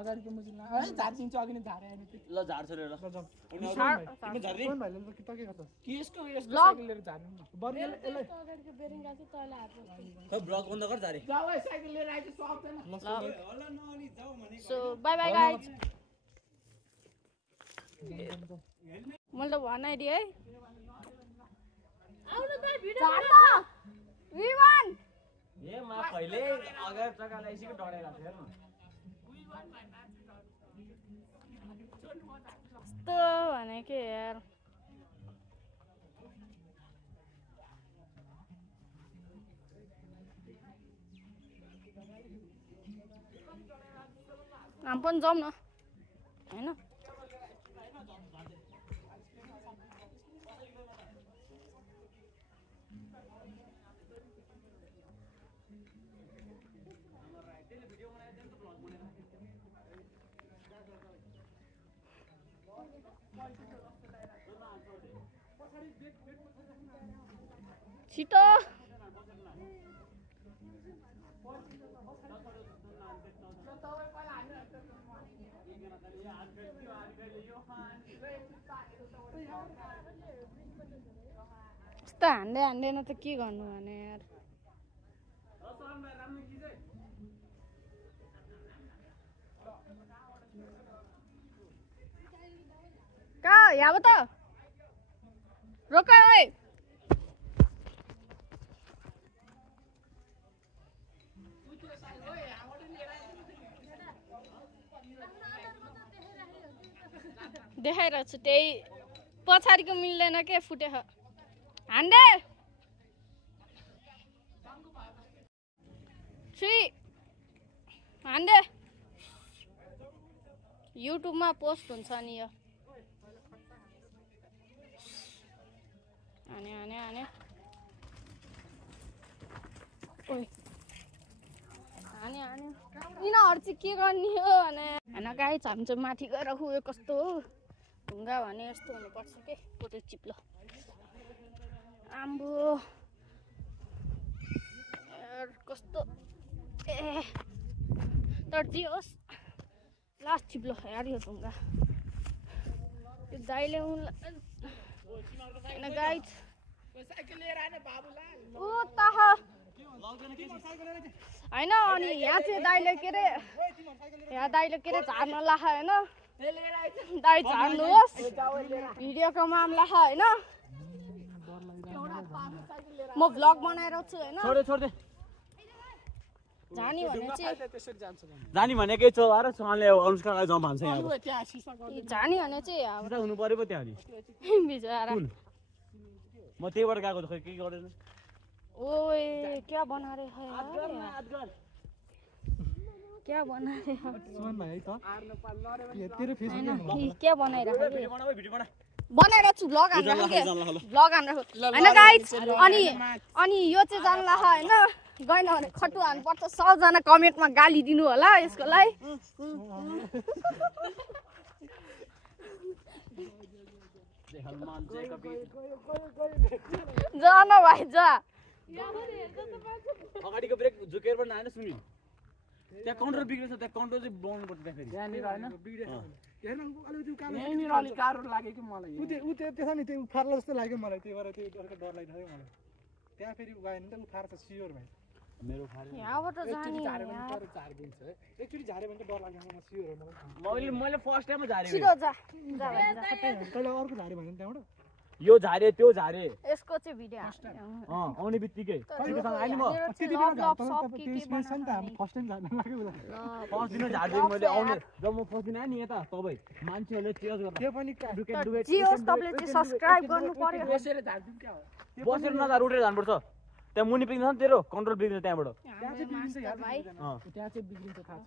अगाडिको मुजिला है झार्दिन्छ अघि नै झारे आएन ल झार्छ रे ल तिमी झार्ने कोन भाइले त के गर्छ के यसको साइकल लिएर झार्नु बर्गेले यसले अगाडिको बेरिङ गाछ तले हात खै ब्लग बन्द गर झारे जाऊ है साइकल लिएर आइछ सक्दैन ल होला नअलि जाऊ भनेको सो बाइ बाइ गाइज मैले त भनाइदिए है आउनु त भिडियो झार्न विवान ए मा पहिले अगाडि जग्गा लाइसक्यो डढेला थियो हेर्नु तो भने के यार हम पनि जाउँ न हैन छिटो यस्तो हान्दैन त के गर्नु भने यार कहाँ यहाँ त रोका ओए देखाइरहेको छु त्यही पछाडिको मिल्दैन के फुटेछ हान्डे 3 हान्डे युट्युबमा पोस्ट हुन्छ नि यो हाने हाने हाने ओइ हाने हाने यिनीहरू चाहिँ के गर्ने हो भने हैन गाइस हामी चाहिँ माथि गएर खुयो कस्तो ढुङ्गा भने यस्तो हुनुपर्छ के फोटो चिप्लो आम्बो यार कस्तो ए तर जे होस् लास्ट चिप्लो यार यो ढुङ्गा यो दाइले हैन गाइस साइकल लिएर आएन बाबुलाल ओ तह हैन अनि यहाँ चाहिँ दाइले के रे झार्न लाख हैन दाइ झार्नुहोस् भिडियोको मामला छ हैन म भ्लग बनाएर छु हैन जानी भनेकै छ अरे सुनले अनुष्कालाई जाम भन्छ यहाँ जानी भने चाहिँ अब हुनु पर्यो पो त्यहाँ बिचारा म त्यहीबाट गएको खै के गर्दैन ओए क्या बना रहे हैं क्या बना रहे हैं सुमन भाइ है त तेरो फेसबुक क्या बनाइरहेको बनाएर छु भ्लग हाम्रो हैन गाइस अनि यो चाहिँ जानला हैन गएन भने खटु हान्नु पर्छ 100 जना कमेन्टमा गाली दिनु होला यसको लागि जा न भाइ जा अगाडिको ब्रेक झुकेर पनि हैन सुनि त्यहाँ काउन्टर बिग्रेछ त्यहाँ काउन्टर चाहिँ बनाउनु पर्छ त्यहाँ फेरि यहाँनिर हैन हेर्न अलिकति काम यहाँनिर अलि गाह्रो लाग्यो कि मलाई उ त्यसो नि त्यो उफार्ला जस्तो लाग्यो मलाई त्यही भएर त्यो अर्को डर लागिरहेको मलाई त्यहाँ फेरि गएन त उफार्छ सियोर भाइ मेरो फारे यहाँबाट जाने यार झारिदिन्छ है एकचोटी झारे भने त डर लाग्दैन म सियोर हो मैले फर्स्ट टाइम झारे छिटो जा तैले अर्को झारे भने त्यहाँबाट यो झारे त्यो झारे यसको चाहिँ भिडियो आउने बित्तिकै अहिले म त्यति बेला स्पेस छ नि त हामी फर्स्ट टाइम झार्न लाग्यो फर्स्ट दिन झार्दै मैले आउने जब म फर्स्ट दिन आए नि यता तपाईँ मान्छेहरूले चेज गर्दा त्यो पनि जियोस तपाईले चाहिँ सब्स्क्राइब गर्नु पर्यो बसेर झार्दिम क्या हो बसेर नझार उठेर जानुपर्छ त्यहाँ मुनि पिक्छ नि तेरो कन्ट्रोल बिग्रिन्छ त्यहाँबाट त्यहाँ चाहिँ बिग्रिन्छ यार त्यहाँ चाहिँ बिग्रिन्छ थाहा छ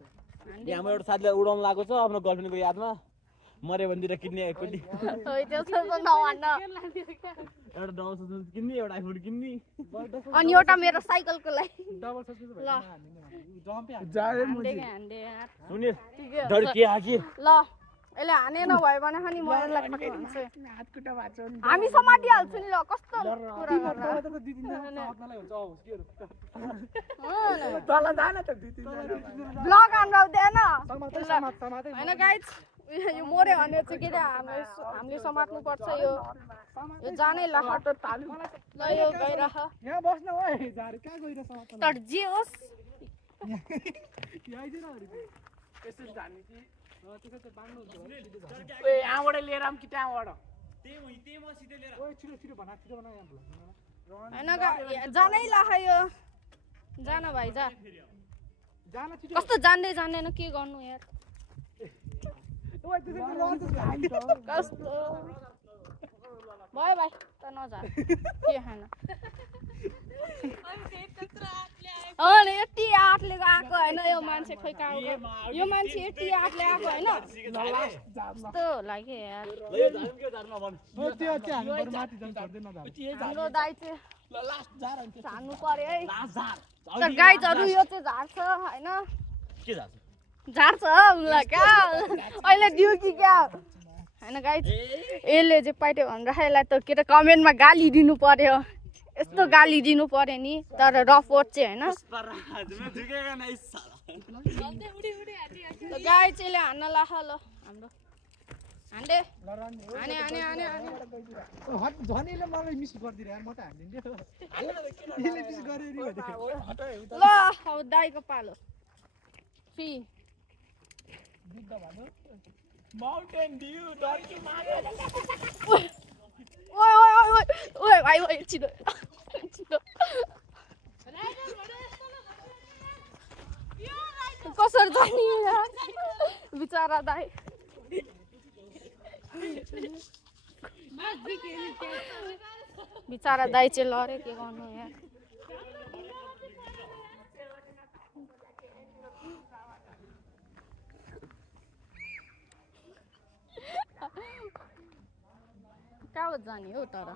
त्यहाँबाट एउटा साथीलाई उडाउन लागेको छ आफ्नो गर्लफ्रेन्डको यादमा मर्यो भनेतिर किन्ने कति त्यो नभन्न एउटा डबल सस्पेन्स किन्ने एउटा आइफोन किन्ने अनि एउटा मेरो साइकलको लागि डबल सस्पेन्स ल जम्पे जारे मुजी सुने डर के आके ल यसले हाने नभए भने पनि म यसलाई खट्नु भन्छु हातखुट्टा भाँच्छ नि हामी समाटिहाल्छु नि ल कस्तो कुरा तल जान त ब्लग हाम्रो आउँदैन हैन गाइस यो मर्यो भने चाहिँ के हामीले समात्नु पर्छ यो जानै ल यो गइरह यहाँ बस्न ओए जारे कहाँ गइरह समात्नु तर जे होस् आइदिन यसरी जाने कि त्यसो त बाङ्नु हुन्छ ओए यहाँबाट लिएर आम कि त्यहाँबाट त्यही म सिधै लिएर ओए छिटो बना यहाँ हैन जानै ल यो जान भाइ जा जान छिटो कस्तो जान्दै जान्दैन के गर्नु यार ओए त्यसरी लड्छ कस्तो भयो भाइ त नजा के खान अनि यति आँटले आएको हैन यो मान्छे खोइ कहाँ यो मान्छे यति आँटले आएको हैन कस्तो लाग्यो यार हाम्रो दाइ चाहिँ झार्नु पर्यो है तर गाइजहरू यो चाहिँ झार्छ हैन के झार्छ झार्छ उनलाई क्या अहिले दियो कि क्या हैन गाइज यसले चाहिँ पाइट्यो भनेर यसलाई त के त कमेन्टमा गाली दिनु पर्यो यस्तो गाली दिनु पर्यो नि तर रफ वर्ड चाहिँ हैन गाइज यसले हान्न लाख ल हाम्रो हान्डे हाने झनीले मलाई मिस गर्दिरे यार म त हान्दिन यसले मिस गरे नि ल अब दाइको पालो फी माउन्टेन ड्यू डर्की मारे ओए भाइ छिटो कसरी जाने बिचारा दाइ बिचारा दाइ चाहिँ लड्यो के गर्नु यार कहाँ जाने हो तर